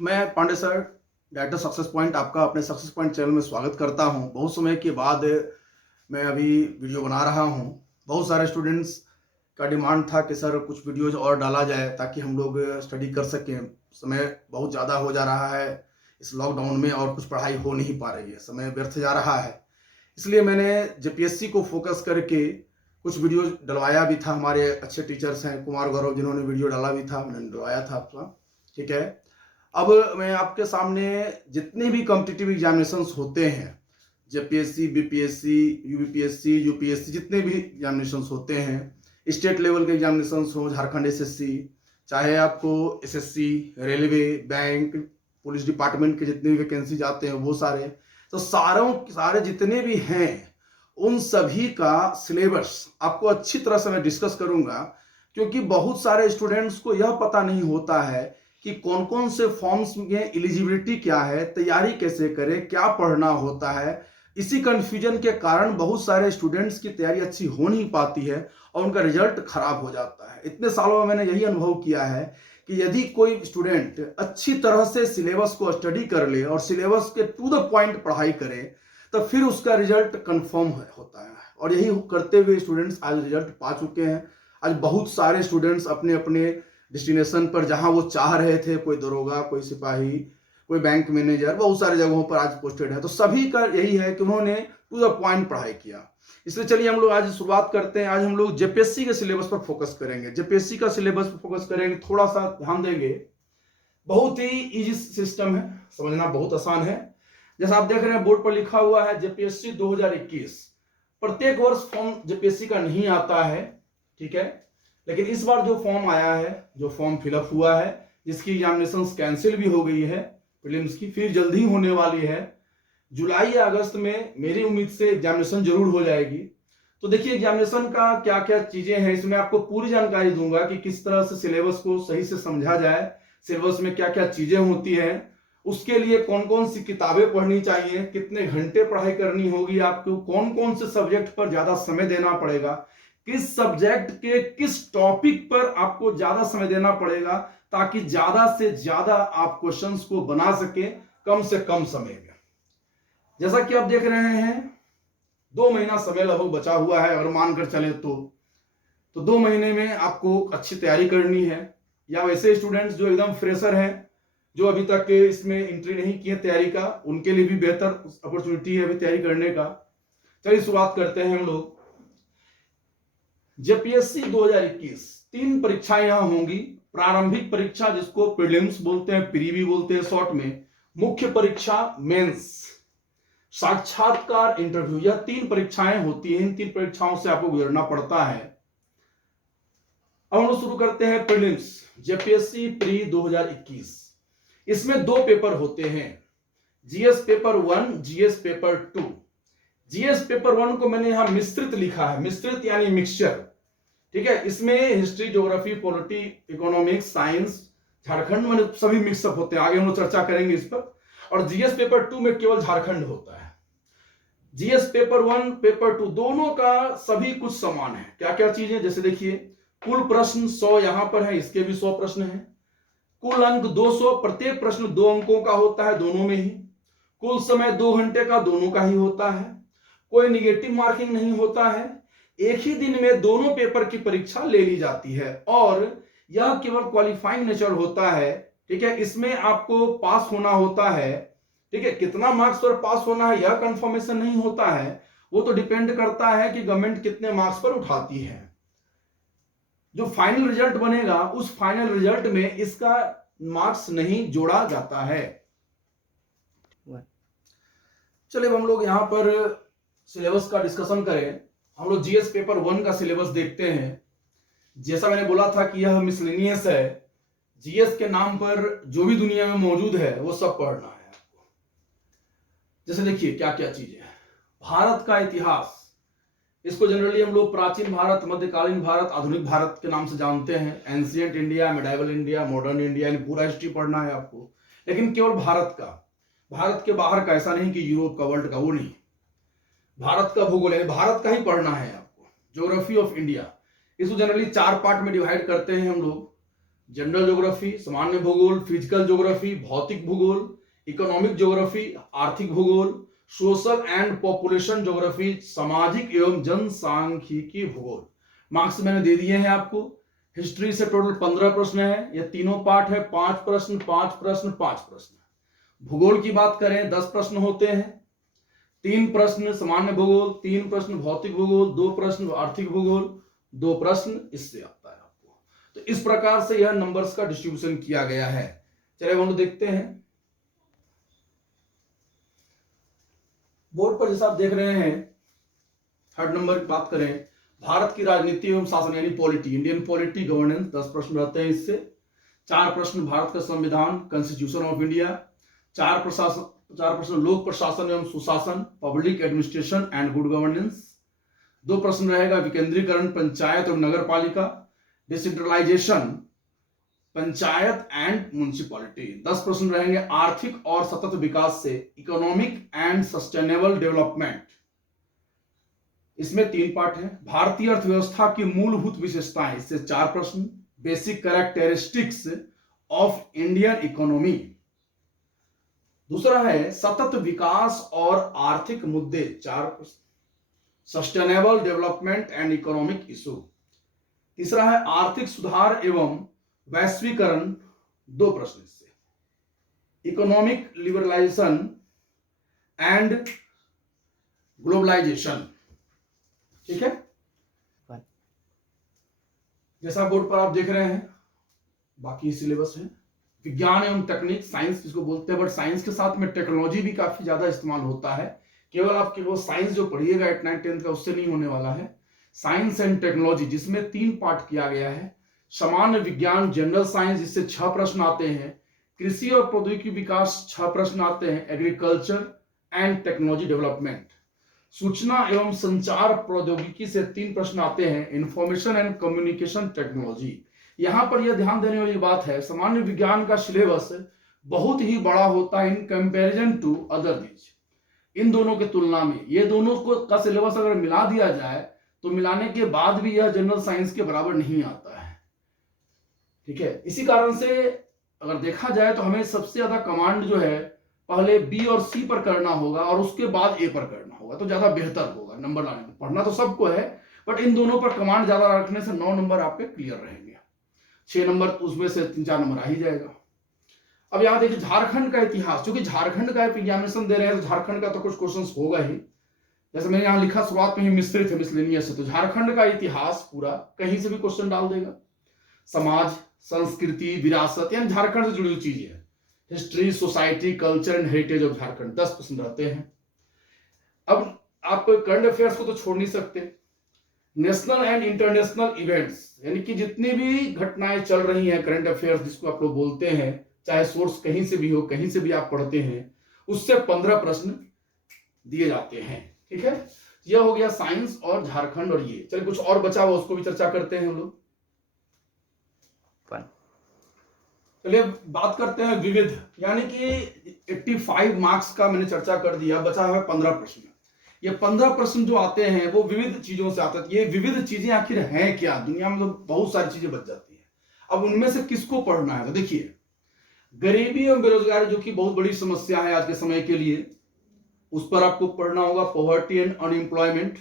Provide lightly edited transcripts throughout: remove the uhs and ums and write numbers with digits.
मैं Pandey sir, director success point, आपका अपने सक्सेस पॉइंट चैनल में स्वागत करता हूं। बहुत समय के बाद मैं अभी वीडियो बना रहा हूं। बहुत सारे स्टूडेंट्स का डिमांड था कि सर कुछ वीडियोज और डाला जाए ताकि हम लोग स्टडी कर सकें। समय बहुत ज़्यादा हो जा रहा है इस लॉकडाउन में और कुछ पढ़ाई हो नहीं पा रही है, समय व्यर्थ जा रहा है। इसलिए मैंने जेपीएससी को फोकस करके कुछ वीडियो डलवाया भी था। हमारे अच्छे टीचर्स हैं कुमार गौरव, जिन्होंने वीडियो डाला भी था, मैंने डलवाया था आपका। ठीक है, अब मैं आपके सामने जितने भी कॉम्पिटिटिव एग्जामिनेशंस होते हैं, जेपीएससी, बीपीएससी, यूपीएससी, यूपीएससी, जितने भी एग्जामिनेशंस होते हैं, स्टेट लेवल के एग्जामिनेशंस हो, झारखंड एसएससी, चाहे आपको SSC, railway, bank, police department के जितने भी वैकेंसी आते हैं वो सारे, तो सारे जितने भी हैं उन सभी का सिलेबस आपको अच्छी तरह से मैं डिस्कस करूंगा। क्योंकि बहुत सारे स्टूडेंट्स को यह पता नहीं होता है कि कौन कौन से फॉर्म्स में एलिजिबिलिटी क्या है, तैयारी कैसे करें, क्या पढ़ना होता है। इसी कंफ्यूजन के कारण बहुत सारे स्टूडेंट्स की तैयारी अच्छी हो नहीं पाती है और उनका रिजल्ट खराब हो जाता है। इतने सालों में मैंने यही अनुभव किया है कि यदि कोई स्टूडेंट अच्छी तरह से सिलेबस को स्टडी कर ले और सिलेबस के टू द पॉइंट पढ़ाई करे तो फिर उसका रिजल्ट कंफर्म होता है। और यही करते हुए स्टूडेंट्स आज रिजल्ट पा चुके हैं। आज बहुत सारे स्टूडेंट्स अपने अपने डेस्टिनेशन पर, जहां वो चाह रहे थे, कोई दरोगा, कोई सिपाही, कोई बैंक मैनेजर, बहुत सारे जगहों पर आज पोस्टेड है। तो सभी का यही है कि उन्होंने टू द पॉइंट पढ़ाई किया। इसलिए चलिए हम लोग आज शुरुआत करते हैं। आज हम लोग जेपीएससी के सिलेबस पर फोकस करेंगे। जेपीएससी का सिलेबस पर फोकस करेंगे, थोड़ा सा ध्यान देंगे। बहुत ही इजी सिस्टम है, समझना बहुत आसान है। जैसा आप देख रहे हैं बोर्ड पर लिखा हुआ है जेपीएससी 2021। प्रत्येक वर्ष फॉर्म जेपीएससी का नहीं आता है, ठीक है, लेकिन इस बार जो फॉर्म आया है, जो फॉर्म फिलअप हुआ है, जिसकी एग्जामिनेशन कैंसिल भी हो गई है प्रीलिम्स की, फिर जल्द ही होने वाली है जुलाई या अगस्त में, मेरी उम्मीद से एग्जामिनेशन जरूर हो जाएगी। तो देखिए एग्जामिनेशन का क्या क्या चीजें हैं, इसमें आपको पूरी जानकारी दूंगा कि किस तरह से सिलेबस को सही से समझा जाए, सिलेबस में क्या क्या चीजें होती हैं, उसके लिए कौन कौन सी किताबें पढ़नी चाहिए, कितने घंटे पढ़ाई करनी होगी आपको, कौन कौन से सब्जेक्ट पर ज्यादा समय देना पड़ेगा, किस सब्जेक्ट के किस टॉपिक पर आपको ज्यादा समय देना पड़ेगा, ताकि ज्यादा से ज्यादा आप क्वेश्चंस को बना सके कम से कम समय में। जैसा कि आप देख रहे हैं 2 महीना समय लगभग बचा हुआ है, अगर मानकर चले तो 2 महीने में आपको अच्छी तैयारी करनी है। या वैसे स्टूडेंट्स जो एकदम फ्रेशर हैं, जो अभी तक इसमें एंट्री नहीं किए तैयारी का, उनके लिए भी बेहतर अपॉर्चुनिटी है अभी तैयारी करने का। चलिए शुरुआत करते हैं हम लोग। जेपीएससी 2021 3 परीक्षाएं यहां होंगी। प्रारंभिक परीक्षा जिसको प्रीलिम्स बोलते हैं, प्री भी बोलते हैं शॉर्ट में, मुख्य परीक्षा मेंस, साक्षात्कार इंटरव्यू, यह 3 परीक्षाएं होती हैं। इन 3 परीक्षाओं से आपको गुजरना पड़ता है। अब हम लोग शुरू करते हैं प्रीलिम्स, जेपीएससी प्री 2021। इसमें 2 पेपर होते हैं, GS paper 1, GS paper 2। GS paper 1 को मैंने यहां मिश्रित लिखा है, मिश्रित यानी मिक्सचर, ठीक है। इसमें history, geography, polity, economics, science, Jharkhand में सभी मिक्सअप होते हैं, आगे हम लोग चर्चा करेंगे इस पर। और जीएस पेपर 2 में केवल झारखंड होता है। जीएस पेपर 1, पेपर 2 दोनों का सभी कुछ समान है। क्या क्या चीजें, जैसे देखिए कुल प्रश्न 100 यहां पर है, इसके भी 100 प्रश्न हैं। कुल अंक 200, प्रत्येक प्रश्न 2 अंकों का होता है दोनों में ही। कुल समय 2 घंटे का दोनों का ही होता है। कोई निगेटिव मार्किंग नहीं होता है। एक ही दिन में दोनों पेपर की परीक्षा ले ली जाती है और यह केवल क्वालिफाइंग नेचर होता है, ठीक है। इसमें आपको पास होना होता है, ठीक है। कितना मार्क्स पर पास होना है यह कंफर्मेशन नहीं होता है, वो तो डिपेंड करता है कि गवर्नमेंट कितने मार्क्स पर उठाती है। जो फाइनल रिजल्ट बनेगा उस फाइनल रिजल्ट में इसका मार्क्स नहीं जोड़ा जाता है। चलिए हम लोग यहां पर सिलेबस का डिस्कशन करें। हम लोग जीएस पेपर 1 का सिलेबस देखते हैं। जैसा मैंने बोला था कि यह मिसलेनियस है, जीएस के नाम पर जो भी दुनिया में मौजूद है वो सब पढ़ना है आपको। जैसे देखिए क्या क्या चीजें हैं। भारत का इतिहास, इसको जनरली हम लोग प्राचीन भारत, मध्यकालीन भारत, आधुनिक भारत के नाम से जानते हैं। Ancient India, medieval India, modern India, यानी पूरा हिस्ट्री पढ़ना है आपको, लेकिन केवल भारत का, भारत के बाहर का, ऐसा नहीं कि यूरोप का, वर्ल्ड का, वो नहीं। भारत का भूगोल है, भारत का ही पढ़ना है आपको। ज्योग्राफी ऑफ इंडिया, इसको जनरली 4 पार्ट में डिवाइड करते हैं हम लोग। जनरल ज्योग्राफी, सामान्य भूगोल, फिजिकल ज्योग्राफी, भौतिक भूगोल, इकोनॉमिक ज्योग्राफी, आर्थिक भूगोल, सोशल एंड पॉपुलेशन ज्योग्राफी, सामाजिक एवं जनसांख्यिकी भूगोल। मार्क्स मैंने दे दिए हैं आपको। हिस्ट्री से टोटल 15 प्रश्न है, ये तीनों पार्ट है, 5 प्रश्न 5 प्रश्न 5 प्रश्न। भूगोल की बात करें 10 प्रश्न होते हैं, 3 प्रश्न सामान्य भूगोल, 3 प्रश्न भौतिक भूगोल, 2 प्रश्न आर्थिक भूगोल, 2 प्रश्न इससे आता है आपको। तो इस प्रकार से यह नंबर्स का डिस्ट्रीब्यूशन किया गया है। चलिए हम लोग देखते हैं बोर्ड पर। जैसा आप देख रहे हैं, थर्ड नंबर की बात करें, भारत की राजनीति एवं शासन यानी पॉलिटी, इंडियन पॉलिटी गवर्नेंस, 10 प्रश्न रहते हैं इससे। 4 प्रश्न भारत का संविधान, कॉन्स्टिट्यूशन ऑफ इंडिया। 4 प्रश्न लोक प्रशासन एवं सुशासन, public administration and good governance. 2 प्रश्न रहेगा विकेंद्रीकरण, पंचायत और नगर पालिका, डिसेंट्रलाइजेशन, पंचायत एंड म्युनिसिपैलिटी। 10 प्रश्न रहेंगे आर्थिक और सतत विकास से, इकोनॉमिक एंड सस्टेनेबल डेवलपमेंट। इसमें 3 पार्ट है। भारतीय अर्थव्यवस्था की मूलभूत विशेषताएं, इससे 4 प्रश्न। Basic characteristics of Indian economy. दूसरा है सतत विकास और आर्थिक मुद्दे, 4 प्रश्न। Sustainable development and economic issue. तीसरा है आर्थिक सुधार एवं वैश्वीकरण, 2 प्रश्न इससे। Economic liberalisation and globalisation. ठीक है, जैसा बोर्ड पर आप देख रहे हैं बाकी सिलेबस है। विज्ञान एवं तकनीक, साइंस जिसको बोलते हैं, बट साइंस के साथ में टेक्नोलॉजी भी काफी ज्यादा इस्तेमाल होता है। केवल साइंस जो पढ़िएगा 8, 9, 10 का उससे नहीं होने वाला है। साइंस एंड टेक्नोलॉजी जिसमें 3 पार्ट किया गया है। सामान्य विज्ञान जनरल साइंस, जिससे 6 प्रश्न आते हैं। कृषि और प्रौद्योगिकी विकास, 6 प्रश्न आते हैं। Agriculture and technology development. सूचना एवं संचार प्रौद्योगिकी से 3 प्रश्न आते हैं। Information and communication technology. यहां पर यह ध्यान देने वाली बात है, सामान्य विज्ञान का सिलेबस बहुत ही बड़ा होता है in comparison to other these. इन दोनों के तुलना में ये दोनों को का सिलेबस अगर मिला दिया जाए तो मिलाने के बाद भी यह जनरल साइंस के बराबर नहीं आता है। ठीक है, इसी कारण से अगर देखा जाए तो हमें सबसे ज्यादा कमांड जो है पहले बी और सी पर करना होगा और उसके बाद ए पर करना होगा, तो ज्यादा बेहतर होगा नंबर लाने में। पढ़ना तो सबको है, बट इन दोनों पर कमांड ज्यादा रखने से 9 नंबर आपके क्लियर रहेंगे। 6 नंबर उसमें से 3-4 नंबर आ ही जाएगा। अब यहां देखिए झारखंड का इतिहास, क्योंकि झारखंड का एग्जामिनेशन दे रहे हैं तो झारखंड का तो कुछ क्वेश्चन होगा ही। जैसे मैंने यहां लिखा शुरुआत में ही मिश्रित है, मिसलेनियस है, तो झारखंड का इतिहास पूरा कहीं से भी क्वेश्चन डाल देगा। समाज, संस्कृति, विरासत यानी झारखंड से जुड़ी हुई चीजें है। History, society, culture and heritage of Jharkhand, 10 प्रश्न रहते हैं। अब आप करंट अफेयर्स को तो छोड़ नहीं सकते। नेशनल एंड इंटरनेशनल इवेंट्स, यानी कि जितनी भी घटनाएं चल रही हैं, करंट अफेयर्स जिसको आप लोग बोलते हैं, चाहे सोर्स कहीं से भी हो, कहीं से भी आप पढ़ते हैं, उससे 15 प्रश्न दिए जाते हैं। ठीक है, यह हो गया साइंस और झारखंड। और ये चलिए कुछ और बचा हुआ उसको भी चर्चा करते हैं हम लोग। चलिए बात करते हैं विविध, यानी कि 85 मार्क्स का मैंने चर्चा कर दिया, बचा है 15 प्रश्न। ये 15 प्रश्न जो आते हैं वो विविध चीजों से आते हैं। ये विविध चीजें आखिर हैं क्या? दुनिया में तो बहुत सारी चीजें बच जाती है। अब उनमें से किसको पढ़ना है? तो देखिए, गरीबी एवं बेरोजगारी जो कि बहुत बड़ी समस्या है आज के समय के लिए, उस पर आपको पढ़ना होगा। पॉवर्टी एंड अनएम्प्लॉयमेंट,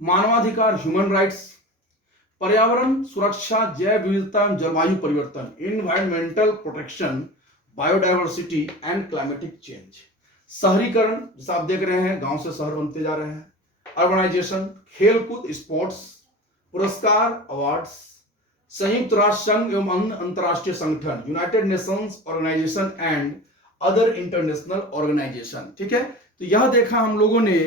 मानवाधिकार, ह्यूमन राइट्स, पर्यावरण सुरक्षा, जैव विविधता एवं जलवायु परिवर्तन, environmental protection, biodiversity and climatic change, शहरीकरण जैसा आप देख रहे हैं गांव से शहर बनते जा रहे हैं, अर्बनाइजेशन, खेलकूद, स्पोर्ट्स, पुरस्कार, अवार्ड्स, संयुक्त राष्ट्र संघ एवं अन्य अंतरराष्ट्रीय संगठन, United Nations Organisation and other international organisation. ठीक है, तो यह देखा हम लोगों ने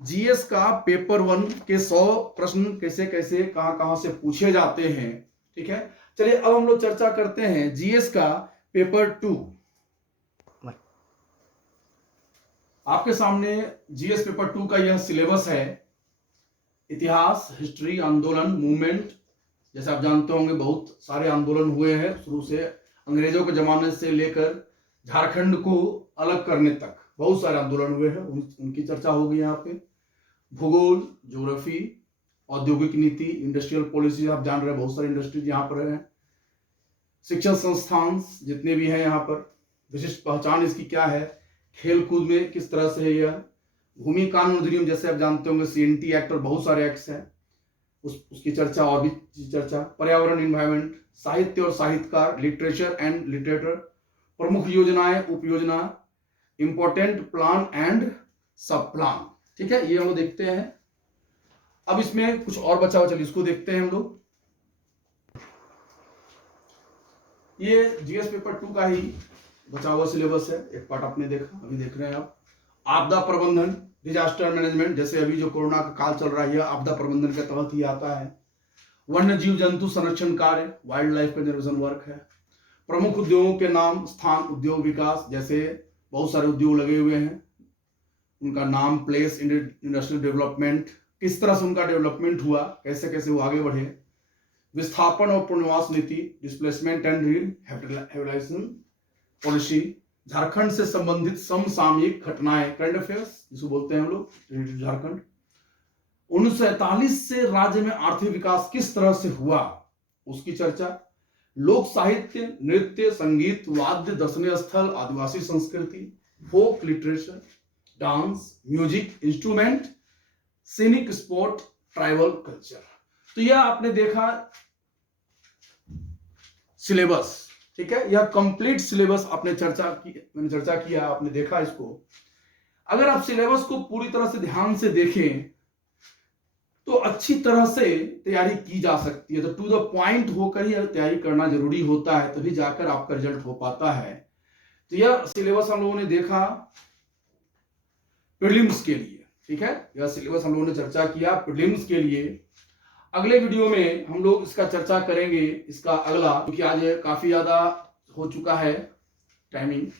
जीएस का पेपर 1 के 100 प्रश्न कैसे कैसे कहां कहां से पूछे जाते हैं। ठीक है, चलिए अब हम लोग चर्चा करते हैं जीएस का पेपर 2। आपके सामने जीएस पेपर 2 का यह सिलेबस है। इतिहास, हिस्ट्री, आंदोलन, मूवमेंट, जैसे आप जानते होंगे बहुत सारे आंदोलन हुए हैं शुरू से, अंग्रेजों के जमाने से लेकर झारखंड को अलग करने तक बहुत सारे आंदोलन हुए हैं, उनकी चर्चा होगी यहाँ पे। भूगोल, ज्योग्राफी, औद्योगिक नीति, इंडस्ट्रियल पॉलिसी, आप जान रहे हैं बहुत सारी इंडस्ट्रीज यहाँ पर है। शिक्षण संस्थान जितने भी हैं यहाँ पर, विशिष्ट पहचान इसकी क्या है, खेल कूद में किस तरह से है यह, भूमि कानून अधिनियम जैसे आप जानते होंगे सीएनटी एक्ट और बहुत सारे एक्ट्स हैं, उसकी चर्चा और भी चर्चा, पर्यावरण इन्वायरमेंट, साहित्य और साहित्यकार, लिटरेचर एंड लिटरेटर, प्रमुख योजनाएं, उपयोजना, इंपॉर्टेंट प्लान एंड सब प्लान। ठीक है, ये हम लोग देखते हैं। अब इसमें कुछ और बचा हुआ, चलिए इसको देखते हैं हम लोग। ये जीएस पेपर 2 का ही बचा हुआ सिलेबस है, एक पार्ट आपने देखा, अभी देख रहे हैं आप। आपदा प्रबंधन, डिजास्टर मैनेजमेंट, जैसे अभी जो कोरोना का काल चल रहा है, आपदा प्रबंधन के तहत ही आता है। वन्य जीव जंतु संरक्षण कार्य, वाइल्ड लाइफ कंजर्वेशन वर्क है। प्रमुख उद्योगों के नाम, स्थान, उद्योग विकास, जैसे बहुत सारे उद्योग लगे हुए हैं, उनका नाम, प्लेस, इंडस्ट्रियल डेवलपमेंट, किस तरह से उनका डेवलपमेंट हुआ, कैसे कैसे वो आगे बढ़े। विस्थापन और पुनर्वास नीति, displacement and rehabilitation policy, Jharkhand से संबंधित समसामयिक घटनाएं, करंट अफेयर्स जिसको बोलते हैं हम लोग, झारखंड। 1947 से राज्य में आर्थिक विकास किस तरह से हुआ, उसकी चर्चा। लोक साहित्य, नृत्य, संगीत, वाद्य, दर्शनीय स्थल, आदिवासी संस्कृति, folk literature, dance, music instrument, scenic sport, tribal culture. तो यह आपने देखा सिलेबस। ठीक है, यह कंप्लीट सिलेबस आपने मैंने चर्चा किया, आपने देखा इसको। अगर आप सिलेबस को पूरी तरह से ध्यान से देखें तो अच्छी तरह से तैयारी की जा सकती है। तो टू द पॉइंट होकर ही तैयारी करना जरूरी होता है, तभी जाकर आपका रिजल्ट हो पाता है। तो यह सिलेबस हम लोगों ने देखा प्रीलिम्स के लिए। ठीक है, यह सिलेबस हम लोगों ने चर्चा किया प्रीलिम्स के लिए। अगले वीडियो में हम लोग इसका चर्चा करेंगे, इसका अगला, क्योंकि आज काफी ज्यादा हो चुका है टाइमिंग।